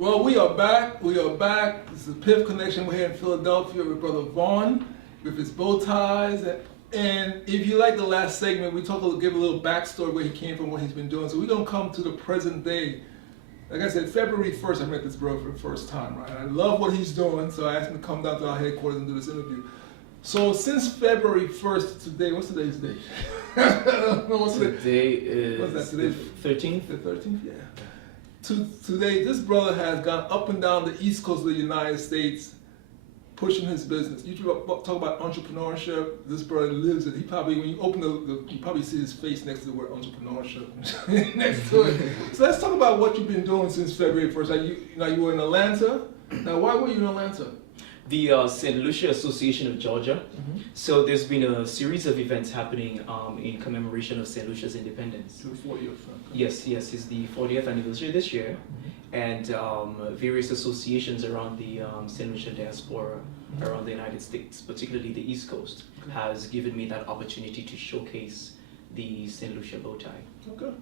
Well, we are back. We are back. This is the Piff Connection. We're here in Philadelphia with Brother Vaughn with his bow ties. And if you like the last segment, we give a little backstory where he came from, what he's been doing. So we're going to come to the present day. Like I said, February 1st, I met this brother for the first time, right? I love what he's doing, so I asked him to come down to our headquarters and do this interview. So since February 1st to today, what's today's date? I don't know what's today is what's that, today? The 13th? The 13th, yeah. Today, this brother has gone up and down the east coast of the United States pushing his business. You talk about entrepreneurship, this brother lives it. He probably, when you open you probably see his face next to the word entrepreneurship next to it. So let's talk about what you've been doing since February 1st. You were in Atlanta. Now, why were you in Atlanta? The St. Lucia Association of Georgia. Mm-hmm. So there's been a series of events happening in commemoration of St. Lucia's independence. The 40th. Yes, it's the 40th anniversary this year. Mm-hmm. And various associations around the St. Lucia diaspora around the United States, particularly the East Coast, has given me that opportunity to showcase the St. Lucia bow tie. Okay,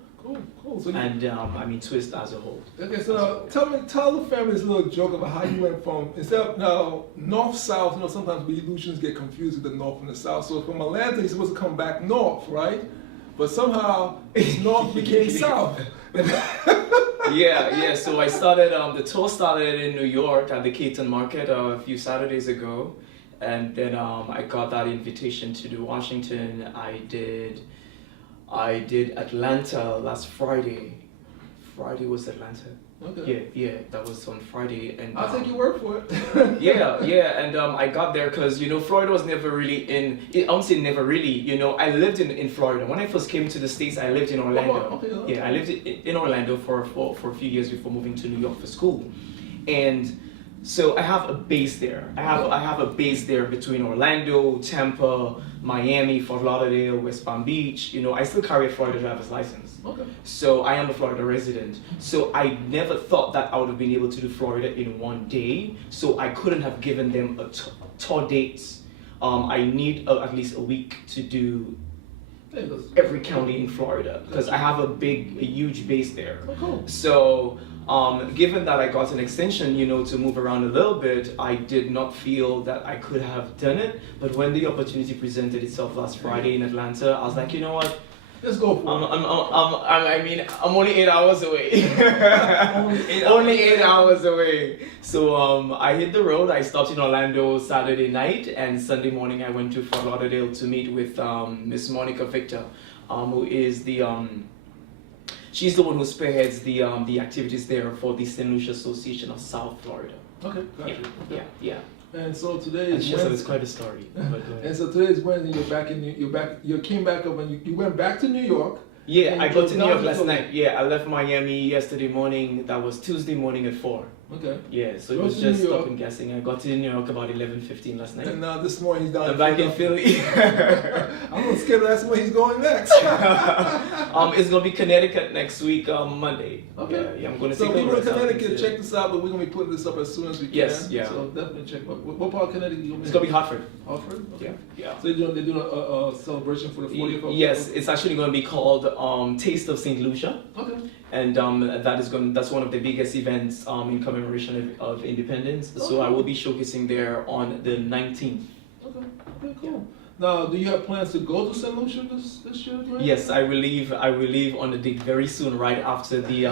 cool. So Twist as a whole. Okay, so tell the family this little joke about how you went from, instead of now, north-south, sometimes we Lucians get confused with the north and the south. So from Atlanta, you're supposed to come back north, right? But somehow, north became south. Yeah. So I started, the tour started in New York at the Piton market a few Saturdays ago. And then I got that invitation to do Washington. I did Atlanta last Friday. Friday was Atlanta. Okay. Yeah, that was on Friday. And I think you worked for it. yeah, and I got there because, Florida was never really I won't say never really, I lived in Florida. When I first came to the States, I lived in Orlando. Okay. Yeah, I lived in Orlando for a few years before moving to New York for school. And so I have a base there. I have a base there between Orlando, Tampa, Miami, Fort Lauderdale, West Palm Beach. I still carry a Florida driver's license. Okay. So I am a Florida resident. So I never thought that I would have been able to do Florida in one day. So I couldn't have given them a tour dates. I need at least a week to do every county in Florida because I have a huge base there. Oh, cool. So given that I got an extension, to move around a little bit, I did not feel that I could have done it. But when the opportunity presented itself last Friday in Atlanta, I was like, you know what? Let's go for it. I'm only 8 hours away. Only 8 hours away. So I hit the road. I stopped in Orlando Saturday night, and Sunday morning I went to Fort Lauderdale to meet with Miss Monica Victor, who is she's the one who spearheads the activities there for the St. Lucia Association of South Florida. Okay, gotcha. Yeah. And so today is Wednesday. It's quite a story. And so today is Wednesday. You came back up and you went back to New York. Yeah, I got to New York last night. Yeah, I left Miami yesterday morning. That was Tuesday morning at 4. Okay. Yeah, so it was just stop and guessing. I got to New York about 11:15 last night. And now this morning he's down. I'm back in Philly. I'm a little scared to ask where he's going next. It's gonna be Connecticut next week, Monday. Okay. Yeah, I'm gonna. So people in Connecticut, check this out. But we're gonna be putting this up as soon as we can. Yes. Yeah. So definitely check. What part of Connecticut you gonna be? It's gonna be Hartford. Hartford. Okay. Yeah. So they're doing a celebration for the 40th. Yes, it's actually gonna be called Taste of St. Lucia. Okay. And that's one of the biggest events in commemoration of independence. Okay. So I will be showcasing there on the 19th. Okay, cool. Now, do you have plans to go to St. Lucia this year? Right? Yes, I will leave on the date very soon, right after the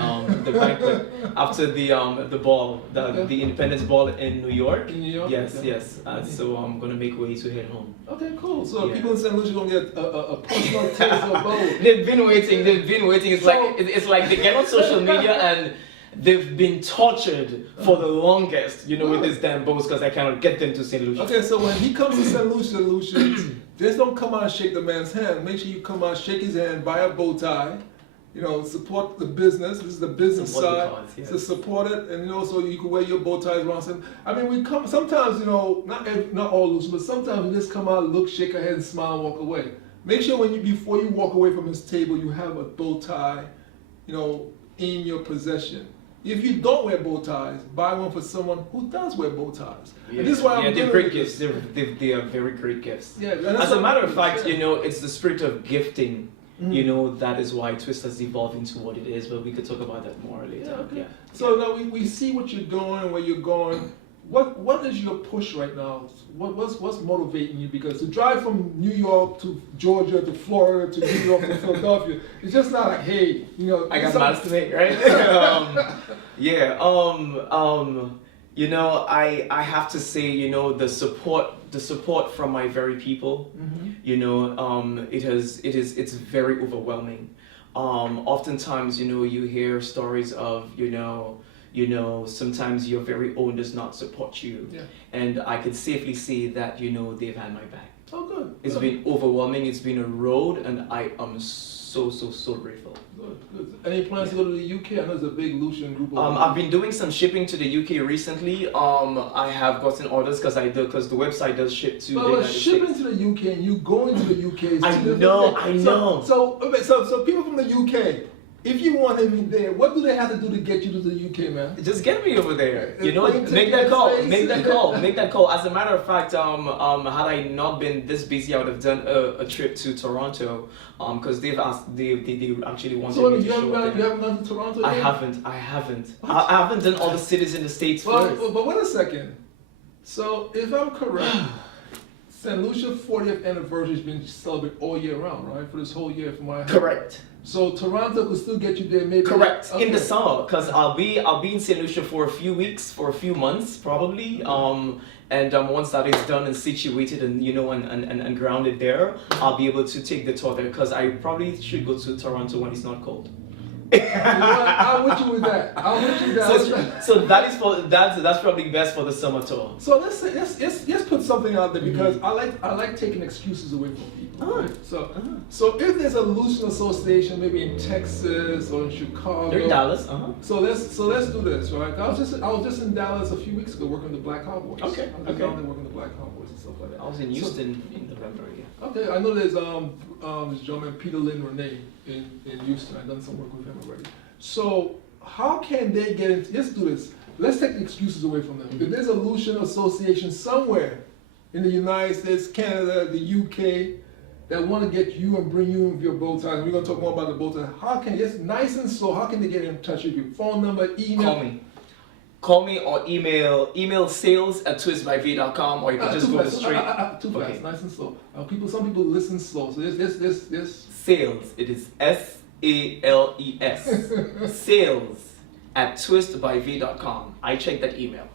banquet, after the ball, the Independence Ball in New York. In New York. Yes. So I'm gonna make way to head home. Okay, cool. So people in St. Lucia gonna get a personal taste of both. They've been waiting. It's like they get on social media and they've been tortured for the longest, with these damn bows because I cannot get them to St. Lucia. Okay, so when he comes to St. Lucia, just don't come out and shake the man's hand. Make sure you come out, shake his hand, buy a bow tie, support the business. This is the business side. So support it, and so you can wear your bow ties around. I mean, we come sometimes, not all Lucians, but sometimes we just come out, look, shake our head, and smile, and walk away. Make sure before you walk away from his table, you have a bow tie, in your possession. If you don't wear bow ties, buy one for someone who does wear bow ties. Yeah, and this is why they're great gifts. They are very great gifts. Yeah, as a matter of fact, it's the spirit of gifting You know, that is why Twist has evolved into what it is, but we could talk about that more later. Yeah, okay. Yeah. So now we see what you're doing, where you're going. What is your push right now? What's motivating you? Because to drive from New York to Georgia to Florida to New York to Philadelphia, it's just not like, hey, you know. I got miles to make, right? You know, I have to say, you know, the support from my very people, you know, it's very overwhelming. Oftentimes, you know, you hear stories of, you know, sometimes your very own does not support you. Yeah. And I can safely say that, you know, they've had my back. Oh, good. It's been overwhelming. It's been a road, and I am so grateful. Good. Any plans to go to the UK? I know there's a big Lucian group. I've been doing some shipping to the UK recently. I have gotten orders because the website does ship to the United shipping States. to the UK and you going to the UK is I know. So people from the UK, if you want him in there, what do they have to do to get you to the UK, man? Just get me over there. You know, make that call. As a matter of fact, had I not been this busy, I would have done a trip to Toronto. Because they actually wanted me to show up there. You haven't gone to Toronto yet? I haven't done all the cities in the States first. But wait a second. So if I'm correct, St. Lucia's 40th anniversary has been celebrated all year round, right? For this whole year, from my Correct. So Toronto could still get you there, maybe. Correct. Okay. In the summer, because I'll be in St. Lucia for a few weeks, for a few months probably. And once that is done and situated and you know and grounded there, I'll be able to take the tour there. Because I probably should go to Toronto when it's not cold. I'm with you with that. So that's probably best for the summer tour. So let's put something out there, because I like taking excuses away from people. Right? So if there's a Lucian association, maybe in Texas or in Chicago, They're in Dallas. So let's do this, right? I was just in Dallas a few weeks ago working with the Black Cowboys. Okay. I was down there working with the Black Cowboys and stuff like that. I was in Houston in November. Yeah. Okay, I know there's this gentleman Piton Renee in Houston. I've done some work with him already. So how can they get into, let's do this. Let's take the excuses away from them. If there's a Lucian association somewhere in the United States, Canada, the UK, that want to get you and bring you with your bow ties, we're going to talk more about the bow ties. How can, it's nice and slow, how can they get in touch with you? Phone number, email? Call me or email sales@twistbyv.com, or you can just go to straight. Too fast, nice and slow. Some people listen slow, so this. Sales, it is SALES. Sales@twistbyv.com. I checked that email.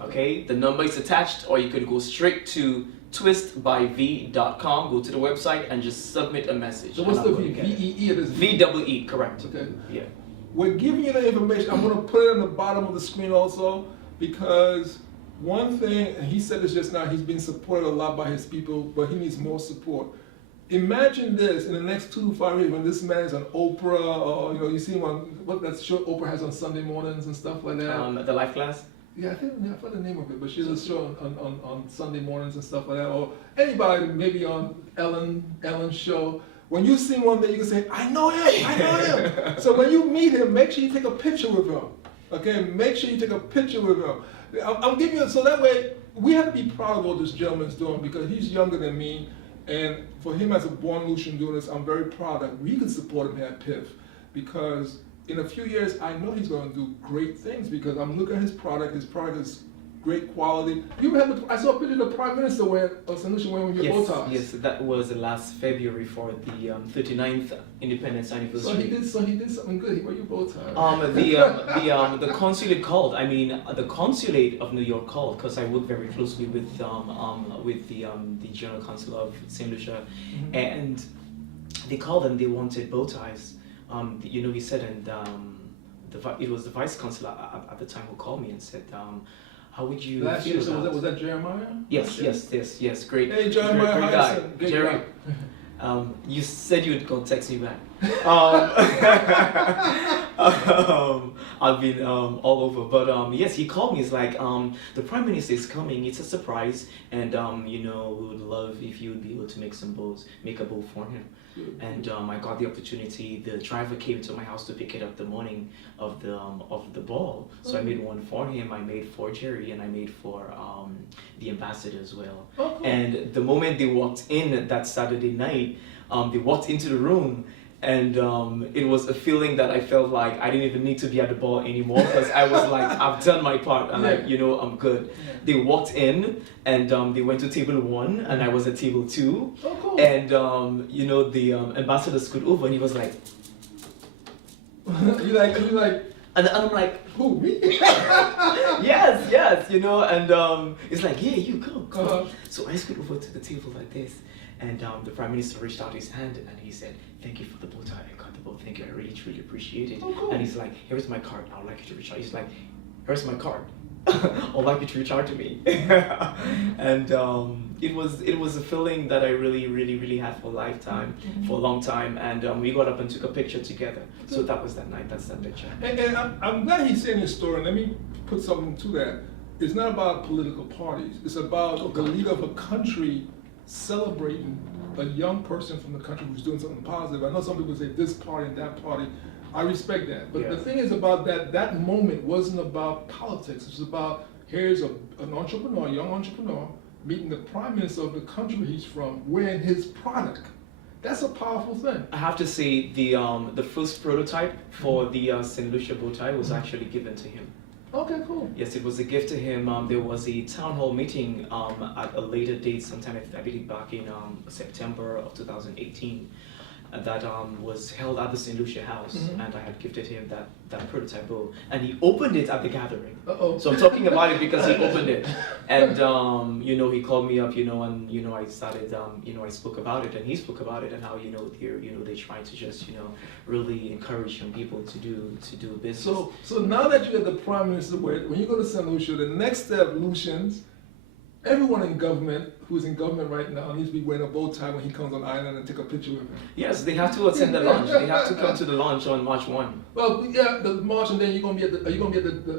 Okay, the number is attached, or you could go straight to twistbyv.com, go to the website and just submit a message. So what's the V? V-E-E? V-double-E, correct. Okay. Yeah. We're giving you the information. I'm going to put it on the bottom of the screen also, because one thing, and he said this just now, he's been supported a lot by his people, but he needs more support. Imagine this in the next 2 to 5 years when this man is on Oprah, or you see what that show Oprah has on Sunday mornings and stuff like that. The life class? Yeah, I forgot the name of it, but she has a show on Sunday mornings and stuff like that, or anybody maybe on Ellen's show. When you see one day, you can say, I know him. So when you meet him, make sure you take a picture with him. Okay, make sure you take a picture with him. I'm giving you, so that way, we have to be proud of what this gentleman's doing, because he's younger than me, and for him as a born Lucian doing this, I'm very proud that we can support him here at Piff, because in a few years, I know he's going to do great things, because I'm looking at his product is great quality. I saw a picture of the Prime Minister wearing your bow ties. Yes, that was last February for the 39th Independence anniversary. So he did something good. He wore your bow tie. The consulate called. I mean, the consulate of New York called, because I work very closely with the General Consul of St. Lucia, and they called and they wanted bow ties. He said, and it was the vice consul at the time who called me and said, how would you feel about it? Was that Jeremiah? Yes. Great. Hey, Jeremiah, great guy. Jerry. You said you would go text me back. I've been all over, but yes, he called me. He's like, the Prime Minister is coming. It's a surprise, and we would love if you would be able to make a bow for him. and I got the opportunity. The driver came to my house to pick it up the morning of the ball. So I made one for him, I made for Jerry, and I made for the ambassador as well. Oh, cool. And the moment they walked in that Saturday night, they walked into the room. And it was a feeling that I felt like I didn't even need to be at the ball anymore, because I was like, I've done my part, and like, you know, I'm good. Yeah. They walked in, and they went to table 1, and I was at table 2. Oh, cool. And you know, the ambassador scoot over, and he was like, you like, and I'm like, who, me? yes, you know, and it's like, yeah, you come. Uh-huh. So I scoot over to the table like this, and the Prime Minister reached out his hand, and he said, thank you for the bow tie, I got the bow, thank you, I really truly appreciate it. Oh, cool. And he's like, here's my card, I would like you to reach out. He's like, here's my card, I would like you to reach out to me. And it was a feeling that I really had for a lifetime, for a long time, and we got up and took a picture together. So that was that night, that's that picture. And I'm glad he's saying this story, and let me put something to that. It's not about political parties, it's about the leader of a country celebrating a young person from the country who's doing something positive. I know some people say this party and that party. I respect that. But the thing is about that moment wasn't about politics. It was about, here's an entrepreneur, a young entrepreneur, meeting the prime minister of the country he's from, wearing his product. That's a powerful thing. I have to say, the first prototype for the St. Lucia bow tie was actually given to him. Okay, cool. Yes, it was a gift to him. There was a town hall meeting at a later date, sometime I believe back in September of 2018, that was held at the St. Lucia house, and I had gifted him that prototype bow, and he opened it at the gathering. So I'm talking about it because he opened it, and you know, he called me up, you know, and you know, I started, you know, I spoke about it, and he spoke about it, and how, you know, they're trying to just, you know, really encourage young people to do business. So now that you're the prime minister, when you go to St. Lucia, the next step, Lucians, everyone in government who's in government right now needs to be wearing a bow tie when he comes on island and take a picture with him. Yes, they have to attend the launch. They have to come to the launch on March 1. Well, yeah, the march, and then are you gonna be at the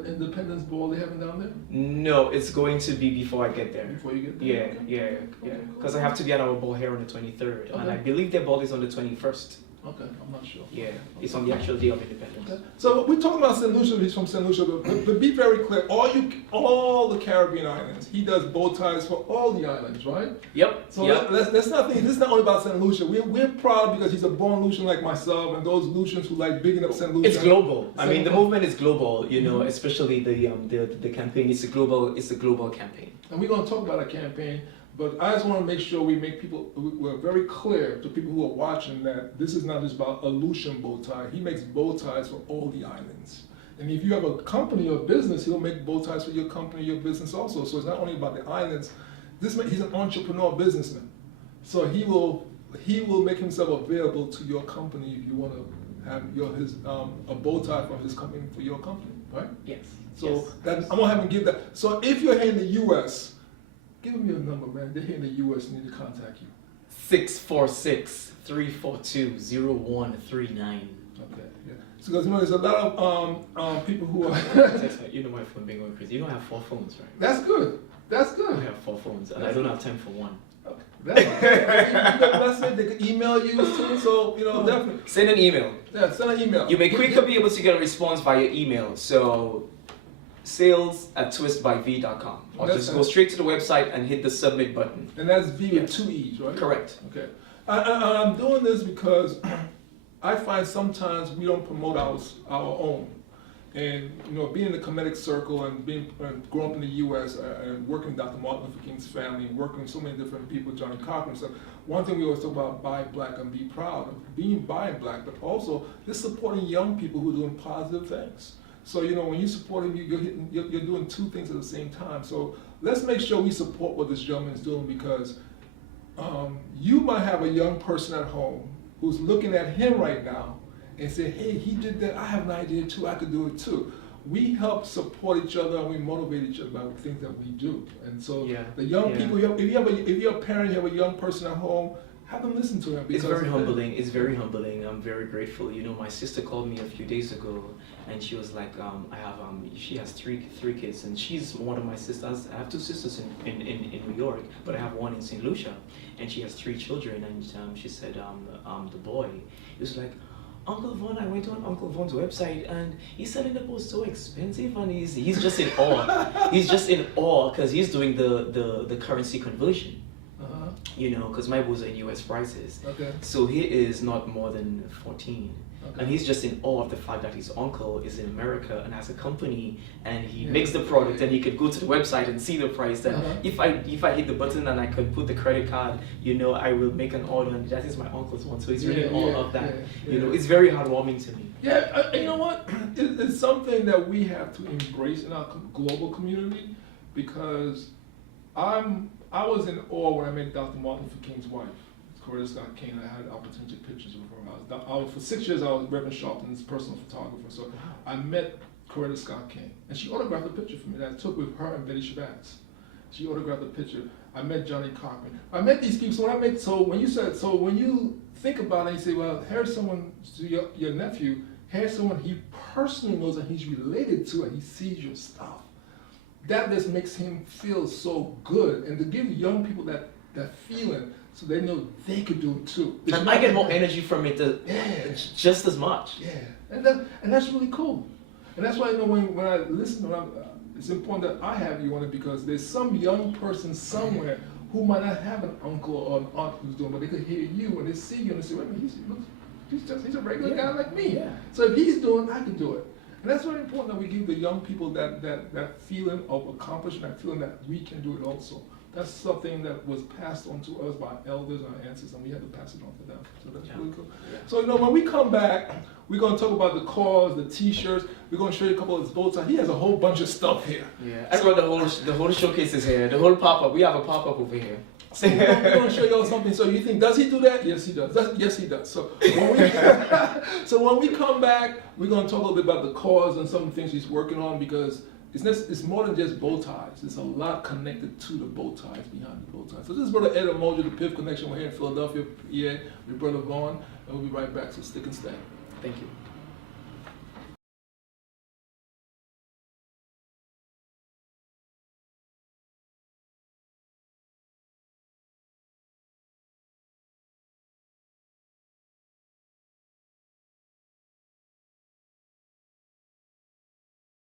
Independence Ball they having down there? No, it's going to be before I get there. Before you get there? Yeah. Because I have to get our ball here on the 23rd, and I believe their ball is on the 21st. Okay, I'm not sure. Yeah, it's on the actual day of independence. Okay. So we're talking about St. Lucia. He's from St. Lucia, but be very clear. All the Caribbean islands. He does bow ties for all the islands, right? Yep. So let's not think this is not only about St. Lucia. We're proud because he's a born Lucian like myself, and those Lucians who like bigging up St. Lucia. It's global. I mean, the movement is global. You know, especially the campaign. It's a global campaign. And we're going to talk about a campaign. But I just want to make sure we're very clear to people who are watching that this is not just about a Lucian bow tie. He makes bow ties for all the islands. And if you have a company or business, he'll make bow ties for your company, your business also. So it's not only about the islands. He's an entrepreneur businessman. So he will make himself available to your company if you want to have a bow tie from his company for your company, right? Yes. So I'm going to have him give that. So if you're here in the U.S., give me a number, man. They're here in the U.S. need to contact you. 646-342-0139. Okay, yeah. So, because you know, there's a lot of people who are. You know my phone being going crazy. You don't have 4 phones, right? That's good. That's good. I have 4 phones, and I don't have time for one. Okay. That's it. They could email you too. So you know, definitely send an email. Yeah, send an email. You may quickly be able to get a response via email. So sales@twistbyv.com. Or just go straight to the website and hit the submit button. And that's V with 2 E's, right? Correct. Okay. I'm doing this because I find sometimes we don't promote our own. And you know, being in the comedic circle and growing up in the U.S. And working with Dr. Martin Luther King's family and working with so many different people, Johnny Cochran and stuff. One thing we always talk about: buy black and be proud of being buying black, but also just supporting young people who are doing positive things. So you know, when you support him, you're doing 2 things at the same time. So let's make sure we support what this gentleman is doing, because you might have a young person at home who's looking at him right now and say, "Hey, he did that. I have an idea too. I could do it too." We help support each other and we motivate each other by the things that we do. And so the young people, if you're a parent, you have a young person at home, have them listen to him. It's very humbling. It's very humbling. I'm very grateful. You know, my sister called me a few days ago, and she was like, she has three kids, and she's one of my sisters. I have two sisters in New York, but I have one in St. Lucia, and she has 3 children. And she said, the boy, he was like, Uncle Von, I went on Uncle Von's website, and he's selling the boat so expensive, and he's just in awe. He's just in awe because he's doing the currency conversion. You know, because my boats are in US prices. Okay. So he is not more than 14. Okay. And he's just in awe of the fact that his uncle is in America and has a company, and he makes the product, and he could go to the website and see the price. That if I hit the button and I could put the credit card, you know, I will make an order, and that is my uncle's one. So he's really in awe of that. You know, it's very heartwarming to me. Yeah, you know what? It's something that we have to embrace in our global community, because I was in awe when I met Dr. Martin Luther King's wife, Coretta Scott King. I had the opportunity to take pictures with her. For 6 years, I was Reverend Sharpton's personal photographer. So I met Coretta Scott King, and she autographed a picture for me that I took with her and Betty Shabazz. She autographed a picture. I met Johnny Cochran. I met these people. So when you think about it, you say, well, here's someone, your nephew, here's someone he personally knows and he's related to, and he sees your stuff. That just makes him feel so good, and to give young people that feeling, so they know they could do it too. And I get more energy from it, just as much. Yeah, and that's really cool. And that's why, you know, when I listen, it's important that I have you on it, because there's some young person somewhere who might not have an uncle or an aunt who's doing, but they could hear you and they see you and they say, wait a minute, he's a regular guy like me. Yeah. So if he's doing it, I can do it. And that's very important that we give the young people that feeling of accomplishment, that feeling that we can do it also. That's something that was passed on to us by elders and our ancestors, and we had to pass it on to them. So that's really cool. Yeah. So, you know, when we come back, we're going to talk about the cars, the T-shirts. We're going to show you a couple of his bow ties. He has a whole bunch of stuff here. Yeah, I brought the whole showcase is here. The whole pop-up. We have a pop-up over here. So we're going to show you all something. So you think, does he do that? Yes, he does. Yes, he does. So when we come back, we're going to talk a little bit about the cause and some of the things he's working on, because it's more than just bow ties. There's a lot connected to the bow ties, behind the bow ties. So this is Brother Ed UMOJA, the Piff Connection. We're here in Philadelphia, PA, with Brother Vaughn, and we'll be right back. So stick and stay. Thank you.